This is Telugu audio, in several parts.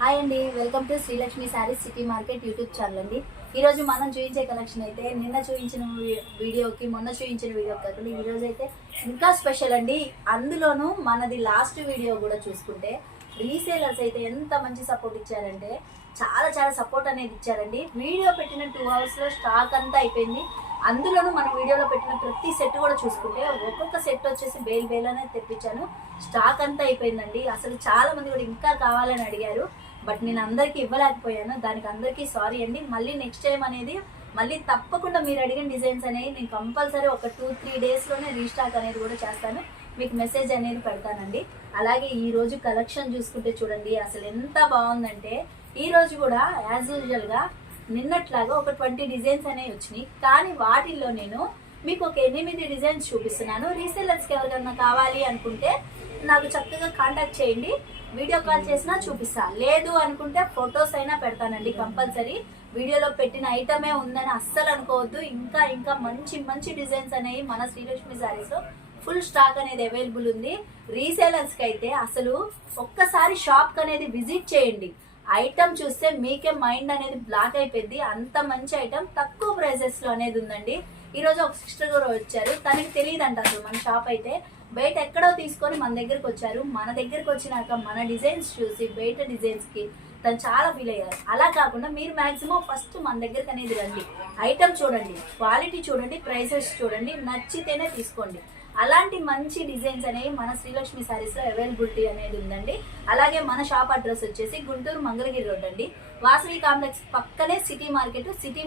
హాయ్ అండి, welcome to Srilakshmi saris city market YouTube channel అండి. ఈరోజు మనం చూపించే కలెక్షన్ అయితే నిన్న చూపించిన వీడియోకి మొన్న చూపించిన వీడియోకి కాకుండా ఈరోజు అయితే ఇంకా స్పెషల్ అండి. అందులోనూ మనది లాస్ట్ వీడియో కూడా చూసుకుంటే రీసేలర్స్ అయితే ఎంత మంచి సపోర్ట్ ఇచ్చారంటే చాలా సపోర్ట్ అనేది ఇచ్చారండి. వీడియో పెట్టిన 2 అవర్స్లో స్టాక్ అంతా అయిపోయింది. అందులోనూ మన వీడియోలో పెట్టిన ప్రతి సెట్ కూడా చూసుకుంటే ఒక్కొక్క సెట్ వచ్చేసి బేల్ అనేది తెప్పించాను. స్టాక్ అంతా అయిపోయిందండి. అసలు చాలా మంది కూడా ఇంకా కావాలని అడిగారు, బట్ నేను అందరికీ ఇవ్వలేకపోయాను. దానికి అందరికీ సారీ అండి. మళ్ళీ నెక్స్ట్ టైం అనేది మళ్ళీ తప్పకుండా మీరు అడిగిన డిజైన్స్ అనేవి నేను కంపల్సరీ ఒక 2-3 డేస్లోనే రీస్టాక్ అనేది కూడా చేస్తాను. మీకు మెసేజ్ అనేది పెడతానండి. అలాగే ఈ రోజు కలెక్షన్ చూసుకుంటే చూడండి, అసలు ఎంత బాగుందంటే ఈ రోజు కూడా యాజ్ యూజువల్గా నిన్నట్లాగా ఒక 20 డిజైన్స్ అనేవి వచ్చినాయి. కానీ వాటిల్లో నేను మీకు ఒక 8 డిజైన్స్ చూపిస్తున్నాను. రీసెల్లర్స్కి ఎవరికన్నా కావాలి అనుకుంటే నాకు చక్కగా కాంటాక్ట్ చేయండి. వీడియో కాల్ చేసినా చూపిస్తా, లేదు అనుకుంటే ఫొటోస్ అయినా పెడతానండి కంపల్సరీ. వీడియోలో పెట్టిన ఐటమే ఉందని అస్సలు అనుకోవద్దు. ఇంకా మంచి డిజైన్స్ అనేవి మన శ్రీలక్ష్మి శారీస్లో ఫుల్ స్టాక్ అనేది అవైలబుల్ ఉంది. రీసేలర్స్కి అయితే అసలు ఒక్కసారి షాప్కి అనేది విజిట్ చేయండి. ఐటమ్ చూస్తే మీకే మైండ్ అనేది బ్లాక్ అయిపోయింది. అంత మంచి ఐటమ్ తక్కువ ప్రైజెస్లో అనేది ఉందండి. ఈరోజు ఒక సిస్టర్ కూడా వచ్చారు, తనకి తెలియదంట అసలు మన షాప్ అయితే బయట ఎక్కడో తీసుకొని మన దగ్గరకు వచ్చారు. మన దగ్గరకు వచ్చినాక మన డిజైన్స్ చూసి బయట డిజైన్స్కి తను చాలా ఫీల్ అయ్యారు. అలా కాకుండా మీరు మ్యాక్సిమం ఫస్ట్ మన దగ్గరకు అనేది రండి, ఐటమ్ చూడండి, క్వాలిటీ చూడండి, ప్రైసెస్ చూడండి, నచ్చితేనే తీసుకోండి. అలాంటి మంచి డిజైన్స్ అనేవి మన శ్రీలక్ష్మి శారీస్లో అవైలబిలిటీ అనేది ఉందండి. అలాగే మన షాప్ అడ్రస్ వచ్చేసి గుంటూరు మంగళగిరి రోడ్ అండి. వాసవి కాంప్లెక్స్ పక్కనే సిటీ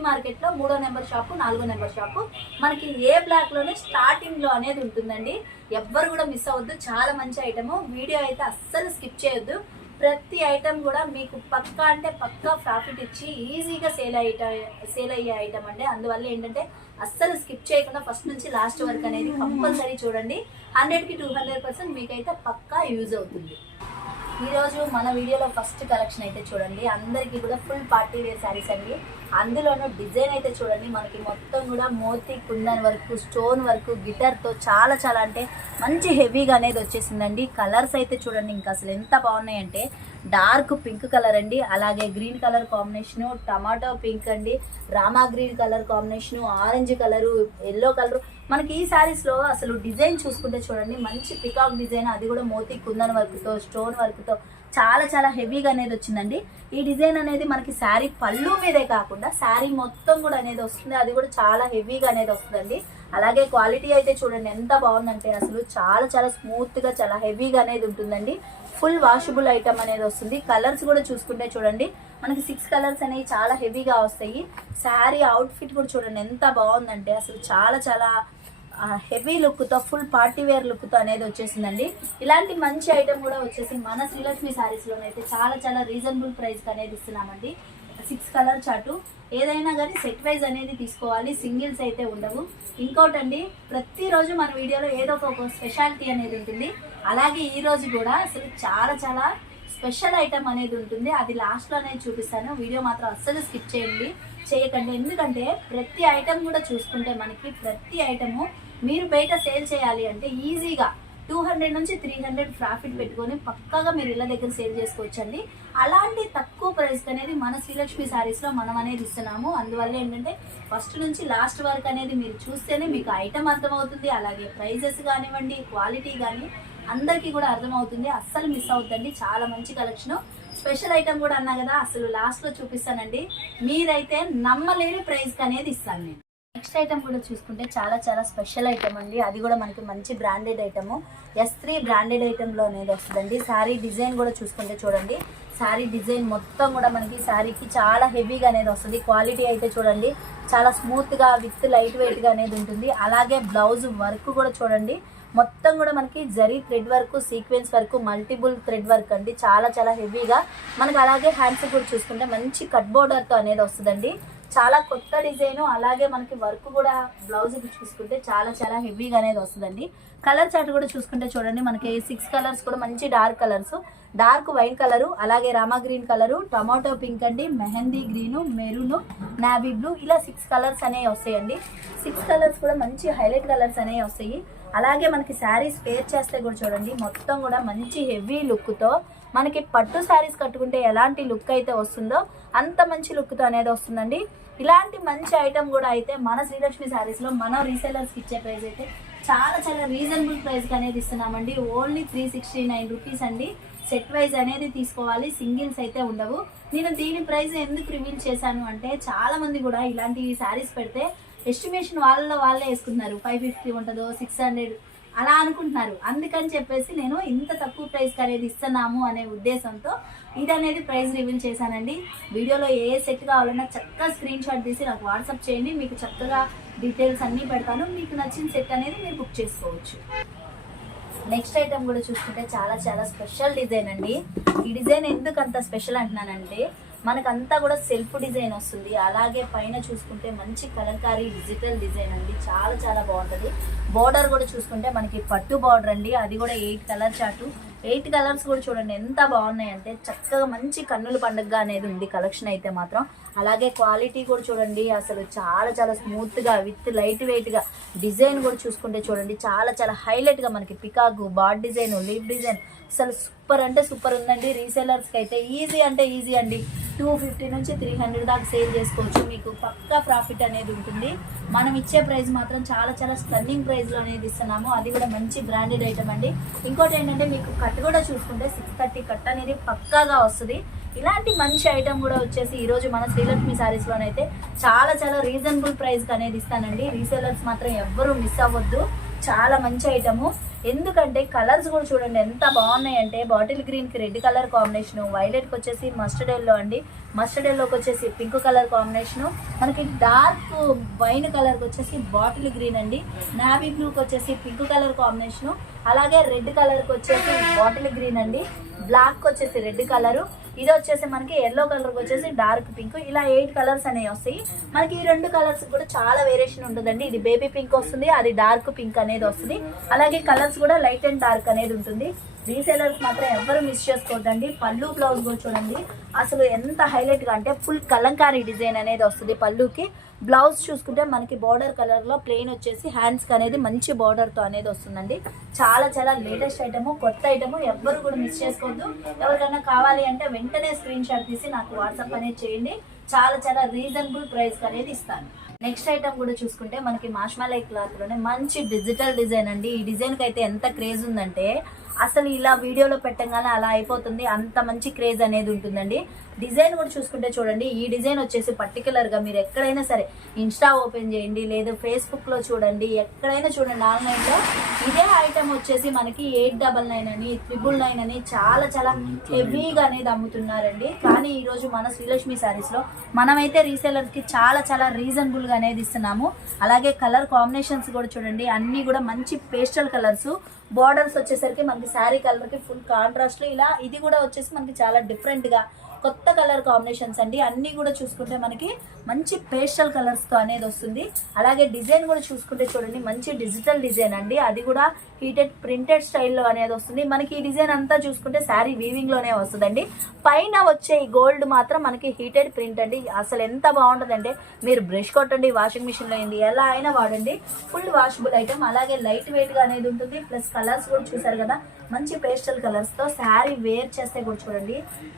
మార్కెట్లో 3వ నెంబర్ షాపు, 4వ నెంబర్ షాపు మనకి ఏ బ్లాక్లోనే స్టార్టింగ్లో అనేది ఉంటుందండి. ఎవ్వరు కూడా మిస్ అవ్వద్దు. చాలా మంచి ఐటము. వీడియో అయితే అస్సలు స్కిప్ చేయొద్దు. ప్రతి ఐటమ్ కూడా మీకు పక్కా అంటే పక్కా ప్రాఫిట్ ఇచ్చి ఈజీగా సేల్ అయ్యే ఐటమ్ అండి. అందువల్ల ఏంటంటే అస్సలు స్కిప్ చేయకుండా ఫస్ట్ నుంచి లాస్ట్ వరకు అనేది కంపల్సరీ చూడండి. 100కి 200% మీకైతే పక్కా యూజ్ అవుతుంది. ఈరోజు మన వీడియోలో ఫస్ట్ కలెక్షన్ అయితే చూడండి, అందరికీ కూడా ఫుల్ పార్టీ వేర్ శారీస్ అండి. అందులోనూ డిజైన్ అయితే చూడండి, మనకి మొత్తం కూడా moti kundan work, stone work, గిటార్తో చాలా అంటే మంచి హెవీగా అనేది వచ్చేసిందండి. కలర్స్ అయితే చూడండి ఇంకా అసలు ఎంత బాగున్నాయంటే డార్క్ పింక్ కలర్ అండి, అలాగే green colour combination, tomato pink అండి, Rama green colour combination, orange colour, yellow colour. మనకి ఈ శారీస్లో అసలు డిజైన్ చూసుకుంటే చూడండి, మంచి పికాక్ డిజైన్, అది కూడా మోతీ కుందన్ వర్క్తో, స్టోన్ వర్క్తో చాలా హెవీగా అనేది వచ్చిందండి. ఈ డిజైన్ అనేది మనకి శారీ పళ్ళు మీదే కాకుండా శారీ మొత్తం కూడా అనేది వస్తుంది. అది కూడా చాలా హెవీగా అనేది వస్తుందండి. అలాగే క్వాలిటీ అయితే చూడండి ఎంత బాగుందంటే అసలు చాలా స్మూత్గా చాలా హెవీగా అనేది ఉంటుందండి. ఫుల్ వాషబుల్ ఐటమ్ అనేది వస్తుంది. కలర్స్ కూడా చూసుకుంటే చూడండి, మనకి 6 కలర్స్ అనేవి చాలా హెవీగా వస్తాయి. శారీ అవుట్ఫిట్ కూడా చూడండి ఎంత బాగుందంటే అసలు చాలా హెవీ లుక్తో, ఫుల్ పార్టీ వేర్ లుక్తో అనేది వచ్చేసిందండి. ఇలాంటి మంచి ఐటమ్ కూడా వచ్చేసి మన శ్రీలక్ష్మి శారీస్లోనైతే చాలా రీజనబుల్ ప్రైస్కి అనేది ఇస్తున్నామండి. 6 కలర్ చార్టు ఏదైనా కానీ సెట్ వైజ్ అనేది తీసుకోవాలి, సింగిల్స్ అయితే ఉండవు. ఇంకోటండి, ప్రతిరోజు మన వీడియోలో ఏదో ఒక స్పెషాలిటీ అనేది ఉంటుంది. అలాగే ఈరోజు కూడా అసలు చాలా స్పెషల్ ఐటమ్ అనేది ఉంటుంది. అది లాస్ట్లో అనేది చూపిస్తాను. వీడియో మాత్రం అస్సలు స్కిప్ చేయకండి. ఎందుకంటే ప్రతి ఐటమ్ కూడా చూసుకుంటే మనకి ప్రతి ఐటము మీరు బయట సేల్ చేయాలి అంటే ఈజీగా 200 నుంచి 300 ప్రాఫిట్ పెట్టుకొని పక్కాగా మీరు ఇళ్ళ దగ్గర సేల్ చేసుకోవచ్చండి. అలాంటి తక్కువ ప్రైస్ అనేది మన శ్రీలక్ష్మి శారీస్లో మనం అనేది ఇస్తున్నాము. అందువల్ల ఏంటంటే ఫస్ట్ నుంచి లాస్ట్ వరకు అనేది మీరు చూస్తేనే మీకు ఐటమ్ అర్థమవుతుంది. అలాగే ప్రైజెస్ కానివ్వండి, క్వాలిటీ కానీ అందరికీ కూడా అర్థమవుతుంది. అస్సలు మిస్ అవుతుందండి. చాలా మంచి కలెక్షను. స్పెషల్ ఐటమ్ కూడా అన్నా కదా, అసలు లాస్ట్లో చూపిస్తానండి. మీరైతే నమ్మలేని ప్రైస్కి అనేది ఇస్తాను నేను. నెక్స్ట్ ఐటమ్ కూడా చూసుకుంటే చాలా స్పెషల్ ఐటమ్ అండి. అది కూడా మనకి మంచి బ్రాండెడ్ ఐటము, S3 బ్రాండెడ్ ఐటెంలో అనేది వస్తుందండి. శారీ డిజైన్ కూడా చూసుకుంటే చూడండి, శారీ డిజైన్ మొత్తం కూడా మనకి శారీకి చాలా హెవీగా అనేది వస్తుంది. క్వాలిటీ అయితే చూడండి చాలా స్మూత్గా విత్ లైట్ వెయిట్గా అనేది ఉంటుంది. అలాగే బ్లౌజ్ వర్క్ కూడా చూడండి, మొత్తం కూడా మనకి zari thread work, sequence work, multiple thread work అండి. చాలా హెవీగా మనకి. అలాగే హ్యాండ్స్ కూడా చూసుకుంటే మంచి కట్ బోర్డర్తో అనేది వస్తుందండి. చాలా కొత్త డిజైన్. అలాగే మనకి వర్క్ కూడా బ్లౌజ్ చూసుకుంటే చాలా హెవీగా అనేది వస్తుందండి. కలర్ చార్ట్ కూడా చూసుకుంటే చూడండి, మనకి 6 కలర్స్ కూడా మంచి dark colours, dark wine colour, అలాగే Rama green colour, tomato pink అండి, mehndi green, maroon, navy blue, ఇలా 6 కలర్స్ అనేవి వస్తాయండి. 6 కలర్స్ కూడా మంచి హైలైట్ కలర్స్ అనేవి వస్తాయి. అలాగే మనకి శారీస్ పేర్ చేస్తే కూడా చూడండి, మొత్తం కూడా మంచి హెవీ లుక్తో మనకి పట్టు శారీస్ కట్టుకుంటే ఎలాంటి లుక్ అయితే వస్తుందో అంత మంచి లుక్తో అనేది వస్తుందండి. ఇలాంటి మంచి ఐటమ్ కూడా అయితే మన శ్రీలక్ష్మి శారీస్లో మనం రీసెలర్స్కి ఇచ్చే ప్రైస్ అయితే చాలా చాలా రీజనబుల్ ప్రైస్కి అనేది ఇస్తున్నామండి. ఓన్లీ 369 రూపీస్ అండి. సెట్ వైజ్ అనేది తీసుకోవాలి, సింగిల్స్ అయితే ఉండవు. నేను దీని ప్రైస్ ఎందుకు రివీల్ చేశాను అంటే చాలా మంది కూడా ఇలాంటి శారీస్ పెడితే ఎస్టిమేషన్ వాళ్ళే వేసుకుంటున్నారు. 550 ఉంటుందో 600 అలా అనుకుంటున్నారు. అందుకని చెప్పేసి నేను ఇంత తక్కువ ప్రైస్కి అనేది ఇస్తున్నాము అనే ఉద్దేశంతో ఇది అనేది ప్రైస్ రివీల్ చేశానండి. వీడియోలో ఏ సెట్ కావాలన్నా చక్కగా స్క్రీన్ షాట్ తీసి నాకు వాట్సాప్ చేయండి. మీకు చక్కగా డీటెయిల్స్ అన్నీ పెడతాను. మీకు నచ్చిన సెట్ అనేది మీరు బుక్ చేసుకోవచ్చు. నెక్స్ట్ ఐటమ్ కూడా చూసుకుంటే చాలా చాలా స్పెషల్ డిజైన్ అండి. ఈ డిజైన్ ఎందుకు అంత స్పెషల్ అంటున్నానంటే మనకంతా కూడా సెల్ఫ్ డిజైన్ వస్తుంది. అలాగే పైన చూసుకుంటే మంచి కలంకారీ డిజిటల్ డిజైన్ అండి. చాలా చాలా బాగుంటుంది. బార్డర్ కూడా చూసుకుంటే మనకి పట్టు బార్డర్ అండి. అది కూడా 8 కలర్ చాటు. 8 కలర్స్ కూడా చూడండి ఎంత బాగున్నాయి అంటే చక్కగా మంచి కన్నుల పండుగగా అనేది ఉంది కలెక్షన్ అయితే మాత్రం. అలాగే క్వాలిటీ కూడా చూడండి అసలు చాలా చాలా స్మూత్గా విత్ లైట్ వెయిట్గా. డిజైన్ కూడా చూసుకుంటే చూడండి చాలా చాలా హైలైట్గా మనకి peacock, board design, leaf design అసలు సూపర్ అంటే సూపర్ ఉందండి. రీసేలర్స్కి అయితే ఈజీ అంటే ఈజీ అండి. 250 నుంచి 300 దాకా సేల్ చేసుకోవచ్చు. మీకు పక్కా ప్రాఫిట్ అనేది ఉంటుంది. మనం ఇచ్చే ప్రైస్ మాత్రం చాలా చాలా స్టన్నింగ్ ప్రైస్లో అనేది ఇస్తున్నాము. అది కూడా మంచి బ్రాండెడ్ ఐటమ్ అండి. ఇంకోటి ఏంటంటే మీకు కట్ కూడా చూసుకుంటే 630 కట్ అనేది పక్కాగా వస్తుంది. ఇలాంటి మంచి ఐటమ్ కూడా వచ్చేసి ఈరోజు మన శ్రీలక్ష్మి శారీస్లోనైతే చాలా చాలా రీజనబుల్ ప్రైస్కి అనేది ఇస్తానండి. రీసేలర్స్ మాత్రం ఎవ్వరూ మిస్ అవ్వద్దు. చాలా మంచి ఐటము. ఎందుకంటే కలర్స్ కూడా చూడండి ఎంత బాగున్నాయి అంటే బాటిల్ గ్రీన్కి రెడ్ కలర్ కాంబినేషను, వైలెట్కి వచ్చేసి మస్టర్డ్ ఎల్లో అండి, మస్టర్డ్ ఎల్లోకి వచ్చేసి పింక్ కలర్ కాంబినేషను, మనకి డార్క్ వైన్ కలర్కి వచ్చేసి బాటిల్ గ్రీన్ అండి, నావీ బ్లూకి వచ్చేసి పింక్ కలర్ కాంబినేషను, అలాగే రెడ్ కలర్కి వచ్చేసి బాటిల్ గ్రీన్ అండి, బ్లాక్కి వచ్చేసి రెడ్ కలరు, ఇది వచ్చేసి మనకి ఎల్లో కలర్కి వచ్చేసి డార్క్ పింక్. ఇలా 8 కలర్స్ అనేవి వస్తాయి. మనకి ఈ 2 కలర్స్ కూడా చాలా వేరియేషన్ ఉంటుందండి. ఇది బేబీ పింక్ వస్తుంది, అది డార్క్ పింక్ అనేది వస్తుంది. అలాగే కలర్స్ కూడా లైట్ అండ్ డార్క్ అనేది ఉంటుంది. రీసేలర్స్ మాత్రం ఎవరు మిస్ చేసుకోవద్దండి. పళ్ళు బ్లౌజ్ కూడా చూడండి అసలు ఎంత హైలైట్గా అంటే ఫుల్ కలంకారీ డిజైన్ అనేది వస్తుంది పళ్ళుకి. బ్లౌజ్ చూసుకుంటే మనకి బార్డర్ కలర్లో ప్లెయిన్ వచ్చేసి హ్యాండ్స్కి అనేది మంచి బార్డర్తో అనేది వస్తుందండి. చాలా చాలా లేటెస్ట్ ఐటము, కొత్త ఐటము, ఎవ్వరు కూడా మిస్ చేసుకోవద్దు. ఎవరికైనా కావాలి అంటే వెంటనే స్క్రీన్ షాట్ తీసి నాకు వాట్సాప్ అనేది చేయండి. చాలా చాలా రీజనబుల్ ప్రైస్ అనేది ఇస్తాను. నెక్స్ట్ ఐటమ్ కూడా చూసుకుంటే మనకి మాష్మలై క్లాత్లోనే మంచి డిజిటల్ డిజైన్ అండి. ఈ డిజైన్కి అయితే ఎంత క్రేజ్ ఉందంటే అసలు ఇలా వీడియోలో పెట్టగానే అలా అయిపోతుంది. అంత మంచి క్రేజ్ అనేది ఉంటుందండి. డిజైన్ కూడా చూసుకుంటే చూడండి ఈ డిజైన్ వచ్చేసి పర్టికులర్గా మీరు ఎక్కడైనా సరే ఇన్స్టా ఓపెన్ చేయండి, లేదు ఫేస్బుక్లో చూడండి, ఎక్కడైనా చూడండి ఆన్లైన్లో ఇదే ఐటమ్ వచ్చేసి మనకి 899 అని 999 అని చాలా చాలా హెవీగా అనేది అమ్ముతున్నారండి. కానీ ఈరోజు మన శ్రీలక్ష్మి శారీస్లో మనమైతే రీసేలర్కి చాలా చాలా రీజనబుల్గా అనేది ఇస్తున్నాము. అలాగే కలర్ కాంబినేషన్స్ కూడా చూడండి అన్నీ కూడా మంచి పేస్టల్ కలర్స్. బార్డర్స్ వచ్చేసరికి మనకి శారీ కలర్కి ఫుల్ కాంట్రాస్ట్లో ఇలా, ఇది కూడా వచ్చేసి మనకి చాలా డిఫరెంట్గా కొత్త కలర్ కాంబినేషన్స్ అండి. అన్నీ కూడా చూసుకుంటే మనకి మంచి పేస్టల్ కలర్స్తో అనేది వస్తుంది. అలాగే డిజైన్ కూడా చూసుకుంటే చూడండి మంచి డిజిటల్ డిజైన్ అండి. అది కూడా హీటెడ్ ప్రింటెడ్ స్టైల్లో అనేది వస్తుంది. మనకి ఈ డిజైన్ అంతా చూసుకుంటే శారీ వీవింగ్లోనే వస్తుందండి. పైన వచ్చే ఈ గోల్డ్ మాత్రం మనకి హీటెడ్ ప్రింట్ అండి. అసలు ఎంత బాగుంటుందంటే మీరు బ్రష్ కొట్టండి, వాషింగ్ మిషన్లో అయింది ఎలా అయినా వాడండి, ఫుల్ వాషబుల్ ఐటమ్. అలాగే లైట్ వెయిట్గా అనేది ఉంటుంది. ప్లస్ కలర్స్ కూడా చూసారు కదా మంచి పేస్టల్ కలర్స్తో శారీ వేర్ చేస్తే కూడా చూడండి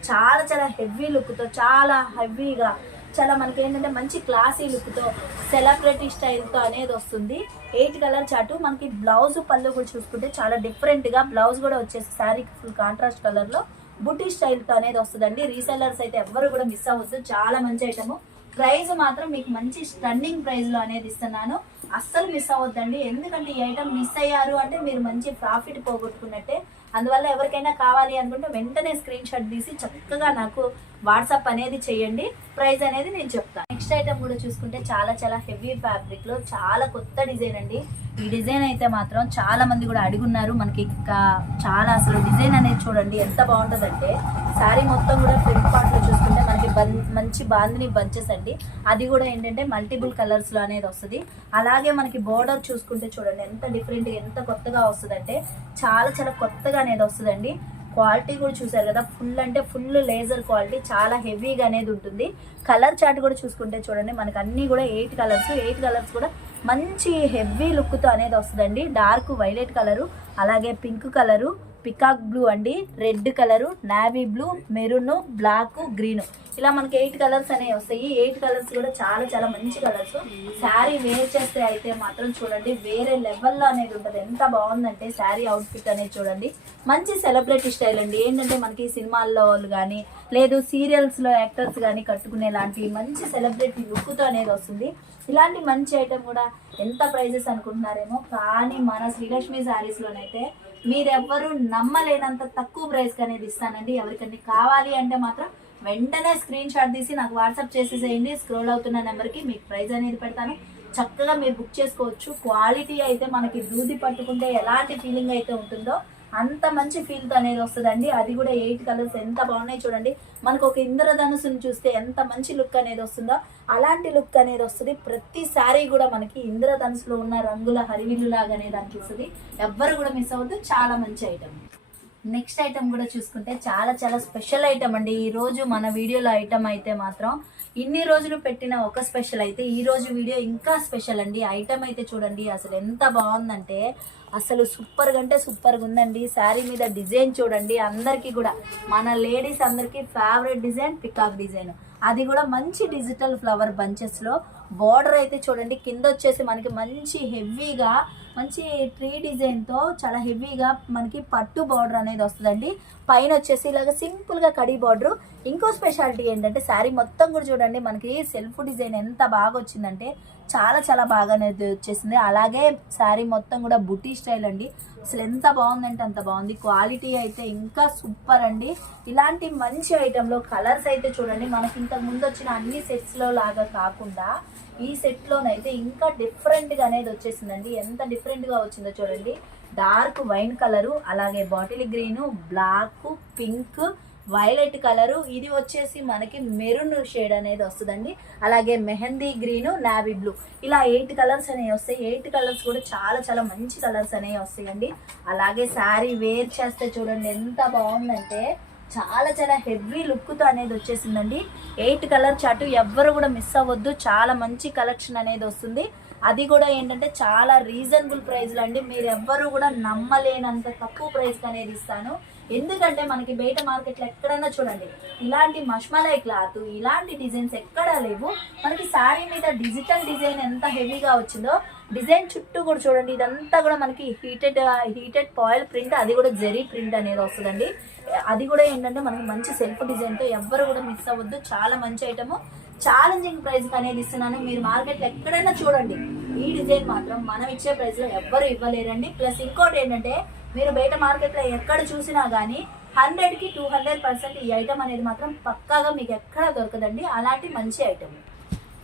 చాలా చాలా హెవీ లుక్తో, చాలా హెవీగా, చాలా మనకి ఏంటంటే మంచి క్లాసీ లుక్తో సెలబ్రిటీ స్టైల్తో అనేది వస్తుంది. 8 కలర్ చాటు. మనకి బ్లౌజ్ పళ్ళు కూడా చూసుకుంటే చాలా డిఫరెంట్గా బ్లౌజ్ కూడా వచ్చేసి శారీకి ఫుల్ కాంట్రాస్ట్ కలర్లో బుటీ స్టైల్తో అనేది వస్తుందండి. రీసెల్లర్స్ అయితే ఎవ్వరు కూడా మిస్ అవ్వద్దు. చాలా మంచి ఐటము. ప్రైస్ మాత్రం మీకు మంచి స్టన్నింగ్ ప్రైస్లో అనేది ఇస్తున్నాను. అస్సలు మిస్ అవ్వద్దండి. ఎందుకంటే ఈ ఐటమ్ మిస్ అయ్యారు అంటే మీరు మంచి ప్రాఫిట్ పోగొట్టుకున్నట్టే. అందువల్ల ఎవరికైనా కావాలి అనుకుంటే వెంటనే స్క్రీన్ షాట్ తీసి చక్కగా నాకు వాట్సాప్ అనేది చేయండి. ప్రైస్ అనేది నేను చెప్తాను. నెక్స్ట్ ఐటమ్ కూడా చూసుకుంటే చాలా చాలా హెవీ ఫ్యాబ్రిక్లో చాలా కొత్త డిజైన్ అండి. ఈ డిజైన్ అయితే మాత్రం చాలా మంది కూడా అడుగున్నారు. మనకి చాలా అసలు డిజైన్ అనేది చూడండి ఎంత బాగుంటుందంటే శారీ మొత్తం కూడా ఫ్రంట్ పార్ట్లో చూసుకుంటే మనకి మంచి బాందిని బంచెస్ అండి. అది కూడా ఏంటంటే మల్టిపుల్ కలర్స్లో అనేది వస్తుంది. అలాగే మనకి బోర్డర్ చూసుకుంటే చూడండి ఎంత డిఫరెంట్గా ఎంత కొత్తగా వస్తుంది అంటే చాలా చాలా కొత్తగా అనేది వస్తుందండి. క్వాలిటీ కూడా చూసారు కదా ఫుల్ అంటే ఫుల్ లేజర్ క్వాలిటీ, చాలా హెవీగా అనేది ఉంటుంది. కలర్ చార్ట్ కూడా చూసుకుంటే చూడండి మనకి అన్నీ కూడా 8 కలర్స్ కూడా మంచి హెవీ లుక్తో అనేది వస్తుందండి. డార్క్ వైలెట్ కలరు, అలాగే పింక్ కలరు, పికాక్ బ్లూ అండి, red colour, navy blue, maroon, black, green, ఇలా మనకి 8 కలర్స్ అనేవి వస్తాయి. 8 కలర్స్ కూడా చాలా చాలా మంచి కలర్స్. శారీ వేర్ చేస్తే అయితే మాత్రం చూడండి వేరే లెవెల్లో అనేది ఉంటుంది. ఎంత బాగుందంటే శారీ అవుట్ఫిట్ అనేది చూడండి, మంచి సెలబ్రిటీ స్టైల్ అండి. ఏంటంటే మనకి సినిమాల్లో వాళ్ళు కానీ లేదు సీరియల్స్లో యాక్టర్స్ కానీ కట్టుకునే లాంటి మంచి సెలబ్రిటీ లుక్తో అనేది వస్తుంది. ఇలాంటి మంచి ఐటెం కూడా ఎంత ప్రైజెస్ అనుకుంటున్నారేమో, కానీ మన శ్రీలక్ష్మి శారీస్లోనైతే మీరెవ్వరూ నమ్మలేనంత తక్కువ ప్రైస్కి అనేది ఇస్తానండి. ఎవరికన్నా కావాలి అంటే మాత్రం వెంటనే స్క్రీన్ షాట్ తీసి నాకు వాట్సాప్ చేసేసేయండి. స్క్రోల్ అవుతున్న నెంబర్కి మీకు ప్రైస్ అనేది పెడతాను, చక్కగా మీరు బుక్ చేసుకోవచ్చు. క్వాలిటీ అయితే మనకి దూది పట్టుకుంటే ఎలాంటి ఫీలింగ్ అయితే ఉంటుందో అంత మంచి ఫీల్తో అనేది వస్తుందండి. అది కూడా 8 కలర్స్ ఎంత బాగున్నాయి చూడండి. మనకు ఒక ఇంద్రధనుసుని చూస్తే ఎంత మంచి లుక్ అనేది వస్తుందో అలాంటి లుక్ అనేది వస్తుంది. ప్రతి శారీ కూడా మనకి ఇంద్రధనుసులో ఉన్న రంగుల హరివిల్లు లాగా అనేది అనిపిస్తుంది. ఎవ్వరు కూడా మిస్ అవ్వద్దు, చాలా మంచి ఐటమ్. నెక్స్ట్ ఐటమ్ కూడా చూసుకుంటే చాలా చాలా స్పెషల్ ఐటమ్ అండి. ఈరోజు మన వీడియోలో ఐటమ్ అయితే మాత్రం ఇన్ని రోజులు పెట్టిన ఒక స్పెషల్ అయితే ఈ రోజు వీడియో ఇంకా స్పెషల్ అండి. ఐటమ్ అయితే చూడండి అసలు ఎంత బాగుందంటే అసలు సూపర్గా అంటే సూపర్గా ఉందండి. శారీ మీద డిజైన్ చూడండి, అందరికీ కూడా మన లేడీస్ అందరికీ ఫేవరెట్ డిజైన్ పికాక్ డిజైన్, అది కూడా మంచి డిజిటల్ ఫ్లవర్ బంచెస్లో. బార్డర్ అయితే చూడండి కింద వచ్చేసి మనకి మంచి హెవీగా మంచి ట్రీ డిజైన్తో చాలా హెవీగా మనకి పట్టు బార్డర్ అనేది వస్తుందండి. పైన వచ్చేసి ఇలాగ సింపుల్గా కడీ బార్డర్. ఇంకో స్పెషాలిటీ ఏంటంటే శారీ మొత్తం కూడా చూడండి మనకి సెల్ఫ్ డిజైన్ ఎంత బాగా వచ్చిందంటే చాలా చాలా బాగా అనేది వచ్చేసింది. అలాగే శారీ మొత్తం కూడా బుటీ స్టైల్ అండి. అసలు ఎంత బాగుందంటే అంత బాగుంది. క్వాలిటీ అయితే ఇంకా సూపర్ అండి. ఇలాంటి మంచి ఐటెంలో కలర్స్ అయితే చూడండి మనకి ఇంతకు ముందు వచ్చిన అన్ని సెట్స్లో లాగా కాకుండా ఈ సెట్లోనైతే ఇంకా డిఫరెంట్గా అనేది వచ్చేసిందండి. ఎంత డిఫరెంట్గా వచ్చిందో చూడండి. డార్క్ వైన్ కలరు, అలాగే bottle green, black, pink, violet colour, ఇది వచ్చేసి మనకి మెరూన్ షేడ్ అనేది వస్తుందండి. అలాగే మెహందీ గ్రీను, నావీ బ్లూ, ఇలా 8 కలర్స్ అనేవి వస్తాయి. 8 కలర్స్ కూడా చాలా చాలా మంచి కలర్స్ అనేవి వస్తాయండి. అలాగే శారీ వేర్ చేస్తే చూడండి ఎంత బాగుందంటే చాలా చాలా హెవీ లుక్తో అనేది వచ్చేసిందండి. 8 కలర్ చార్ట్ ఎవ్వరు కూడా మిస్ అవ్వద్దు, చాలా మంచి కలెక్షన్ అనేది వస్తుంది. అది కూడా ఏంటంటే చాలా రీజనబుల్ ప్రైస్లో అండి. మీరు ఎవ్వరు కూడా నమ్మలేనంత తక్కువ ప్రైస్కి అనేది ఇస్తాను. ఎందుకంటే మనకి బయట మార్కెట్లో ఎక్కడైనా చూడండి ఇలాంటి మష్మలై క్లాత్ ఇలాంటి డిజైన్స్ ఎక్కడా లేవు. మనకి శారీ మీద డిజిటల్ డిజైన్ ఎంత హెవీగా వచ్చిందో డిజైన్ చుట్టూ కూడా చూడండి ఇదంతా కూడా మనకి హీటెడ్ పాయిల్ ప్రింట్, అది కూడా జెరీ ప్రింట్ అనేది వస్తుందండి. అది కూడా ఏంటంటే మనకి మంచి సెల్ఫ్ డిజైన్తో ఎవ్వరు కూడా మిస్ అవ్వద్దు. చాలా మంచి ఐటమ్, ఛాలెంజింగ్ ప్రైస్ అనేది ఇస్తున్నాను. మీరు మార్కెట్లో ఎక్కడైనా చూడండి ఈ డిజైన్ మాత్రం మనం ఇచ్చే ప్రైస్లో ఎవ్వరు ఇవ్వలేరండి. ప్లస్ ఇంకోటి ఏంటంటే మీరు బయట మార్కెట్లో ఎక్కడ చూసినా కానీ 100కి 200% ఈ ఐటమ్ అనేది మాత్రం పక్కాగా మీకు ఎక్కడ దొరకదండి. అలాంటి మంచి ఐటమ్.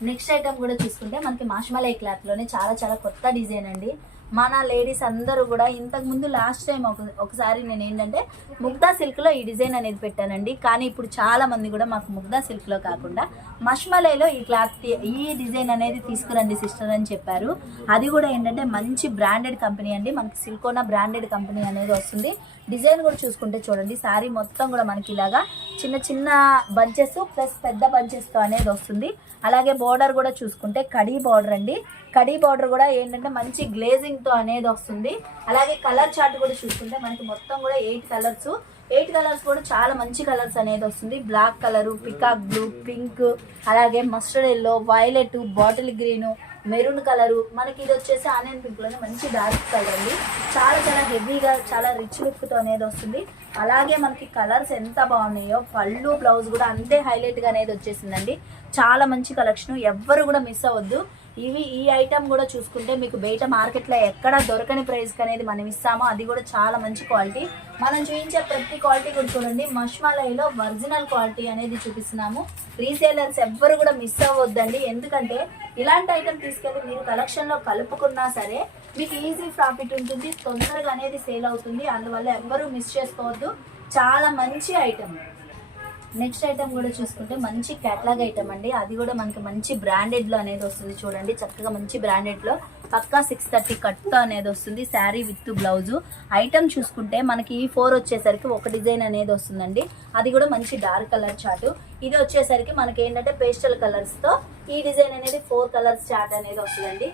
నెక్స్ట్ ఐటమ్ కూడా చూసుకుంటే మనకి మష్మలై క్లాత్లోనే చాలా చాలా కొత్త డిజైన్ అండి. మన లేడీస్ అందరూ కూడా ఇంతకుముందు లాస్ట్ టైం ఒకసారి నేను ఏంటంటే ముగ్దా సిల్క్లో ఈ డిజైన్ అనేది పెట్టానండి. కానీ ఇప్పుడు చాలా మంది కూడా మాకు ముగ్దా సిల్క్లో కాకుండా మష్మలైలో ఈ క్లాత్ ఈ డిజైన్ అనేది తీసుకురండి సిస్టర్ అని చెప్పారు. అది కూడా ఏంటంటే మంచి బ్రాండెడ్ కంపెనీ అండి, మనకి సిల్కోనా బ్రాండెడ్ కంపెనీ అనేది వస్తుంది. డిజైన్ కూడా చూసుకుంటే చూడండి శారీ మొత్తం కూడా మనకి ఇలాగా చిన్న చిన్న బంచెస్ ప్లస్ పెద్ద బంచెస్తో అనేది వస్తుంది. అలాగే బార్డర్ కూడా చూసుకుంటే కడీ బార్డర్ అండి. కడీ బార్డర్ కూడా ఏంటంటే మంచి గ్లేజింగ్తో అనేది వస్తుంది. అలాగే కలర్ చార్ట్ కూడా చూసుకుంటే మనకి మొత్తం కూడా 8 కలర్స్ కూడా చాలా మంచి కలర్స్ అనేది వస్తుంది. Black colour, peacock blue, pink, అలాగే mustard yellow, violet, bottle green, maroon colour, మనకి ఇది వచ్చేసి ఆనియన్ పింక్లోనే మంచి డార్క్ కలర్ అండి. చాలా చాలా హెవీగా చాలా రిచ్ లుక్తో అనేది వస్తుంది. అలాగే మనకి కలర్స్ ఎంత బాగున్నాయో పళ్ళు బ్లౌజ్ కూడా అంతే హైలైట్గా అనేది వచ్చేసిందండి. చాలా మంచి కలెక్షన్, ఎవ్వరు కూడా మిస్ అవ్వద్దు. ఈ ఐటమ్ కూడా చూసుకుంటే మీకు బయట మార్కెట్లో ఎక్కడ దొరకని ప్రైస్కి అనేది మనం ఇస్తామో, అది కూడా చాలా మంచి క్వాలిటీ. మనం చూపించే ప్రతి క్వాలిటీ కూడా చూడండి మష్మలైలో ఒరిజినల్ క్వాలిటీ అనేది చూపిస్తున్నాము. రీసేలర్స్ ఎవ్వరు కూడా మిస్ అవ్వద్దండి. ఎందుకంటే ఇలాంటి ఐటమ్ తీసుకెళ్ళి మీరు కలెక్షన్లో కలుపుకున్నా సరే మీకు ఈజీ ప్రాఫిట్ ఉంటుంది, తొందరగా అనేది సేల్ అవుతుంది. అందువల్ల ఎవ్వరూ మిస్ చేసుకోవద్దు, చాలా మంచి ఐటమ్. నెక్స్ట్ ఐటమ్ కూడా చూసుకుంటే మంచి క్యాటలాగ్ ఐటమ్ అండి. అది కూడా మనకి మంచి బ్రాండెడ్లో అనేది వస్తుంది. చూడండి చక్కగా మంచి బ్రాండెడ్లో పక్కా 630 కట్తో అనేది వస్తుంది. Sari with blouse. ఐటమ్ చూసుకుంటే మనకి ఈ 4 వచ్చేసరికి ఒక డిజైన్ అనేది వస్తుందండి. అది కూడా మంచి డార్క్ కలర్ చార్ట్. ఇది వచ్చేసరికి మనకి ఏంటంటే పేస్టల్ కలర్స్తో ఈ డిజైన్ అనేది 4 కలర్స్ చార్ట్ అనేది వస్తుందండి.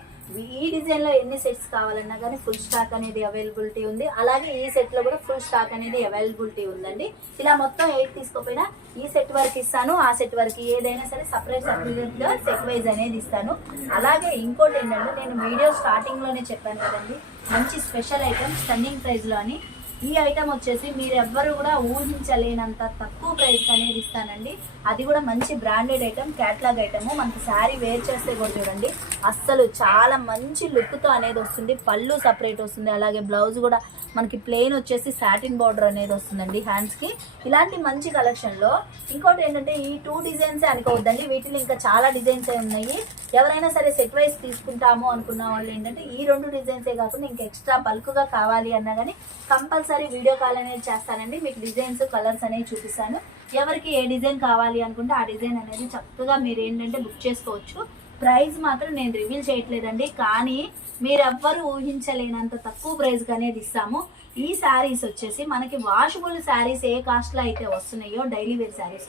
ఈ డిజైన్లో ఎన్ని సెట్స్ కావాలన్నా కానీ ఫుల్ స్టాక్ అనేది అవైలబిలిటీ ఉంది. అలాగే ఈ సెట్లో కూడా ఫుల్ స్టాక్ అనేది అవైలబిలిటీ ఉందండి. ఇలా మొత్తం 8 తీసుకోపోయినా ఈ సెట్ వరకు ఇస్తాను, ఆ సెట్ వరకు ఏదైనా సరే సపరేట్గా సెట్ వైజ్ అనేది ఇస్తాను. అలాగే ఇంకోటి ఏంటంటే నేను వీడియో స్టార్టింగ్లోనే చెప్పాను కదండి, మంచి స్పెషల్ ఐటమ్ స్టన్నింగ్ ప్రైస్లో అని. ఈ ఐటమ్ వచ్చేసి మీరు ఎవ్వరు కూడా ఊహించలేనంత తక్కువ ప్రైస్ అనేది ఇస్తానండి. అది కూడా మంచి బ్రాండెడ్ ఐటమ్, క్యాట్లాగ్ ఐటమ్. మనకి శారీ వేర్ చేస్తే కూడా చూడండి అస్సలు చాలా మంచి లుక్తో అనేది వస్తుంది. పళ్ళు సపరేట్ వస్తుంది, అలాగే బ్లౌజ్ కూడా మనకి ప్లెయిన్ వచ్చేసి సాటిన్ బార్డర్ అనేది వస్తుందండి హ్యాండ్స్కి. ఇలాంటి మంచి కలెక్షన్లో ఇంకోటి ఏంటంటే ఈ 2 డిజైన్స్ అనుకోవద్దండి, వీటిలో ఇంకా చాలా డిజైన్స్ ఉన్నాయి. ఎవరైనా సరే సెట్ వైజ్ తీసుకుంటాము అనుకున్న వాళ్ళు ఏంటంటే ఈ 2 డిజైన్సే కాకుండా ఇంకా ఎక్స్ట్రా బల్క్గా కావాలి అన్నా కానీ కంపల్సరీ వీడియో కాల్ అనేది చేస్తానండి. మీకు డిజైన్స్ కలర్స్ అనేవి చూపిస్తాను. ఎవరికి ఏ డిజైన్ కావాలి అనుకుంటే ఆ డిజైన్ అనేది చక్కగా మీరు ఏంటంటే బుక్ చేసుకోవచ్చు. ప్రైస్ మాత్రం నేను రివీల్ చేయట్లేదండి, కానీ మీరెవ్వరు ఊహించలేనంత తక్కువ ప్రైస్కి అనేది ఇస్తాము. ఈ శారీస్ వచ్చేసి మనకి వాషబుల్ శారీస్ ఏ కాస్ట్లో అయితే వస్తున్నాయో డైలీ వేర్ శారీస్,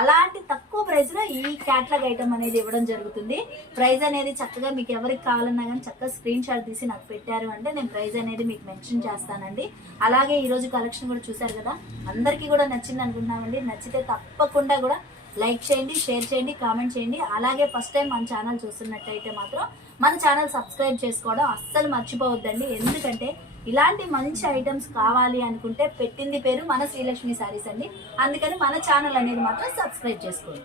అలాంటి తక్కువ ప్రైస్లో ఈ క్యాట్లాగ్ ఐటమ్ అనేది ఇవ్వడం జరుగుతుంది. ప్రైస్ అనేది చక్కగా మీకు ఎవరికి కావాలన్నా కానీ చక్కగా స్క్రీన్ షాట్ తీసి నాకు పెట్టారు అంటే నేను ప్రైస్ అనేది మీకు మెన్షన్ చేస్తానండి. అలాగే ఈరోజు కలెక్షన్ కూడా చూసారు కదా, అందరికీ కూడా నచ్చింది అనుకుంటున్నామండి. నచ్చితే తప్పకుండా కూడా లైక్ చేయండి, షేర్ చేయండి, కామెంట్ చేయండి. అలాగే ఫస్ట్ టైం మన ఛానల్ చూస్తున్నట్టయితే మాత్రం మన ఛానల్ సబ్స్క్రైబ్ చేసుకోవడం అస్సలు మర్చిపోవద్దండి. ఎందుకంటే ఇలాంటి మంచి ఐటమ్స్ కావాలి అనుకుంటే పెట్టింది పేరు మన శ్రీలక్ష్మి శారీస్ అండి. అందుకని మన ఛానల్ అనేది మాత్రం సబ్స్క్రైబ్ చేసుకోండి.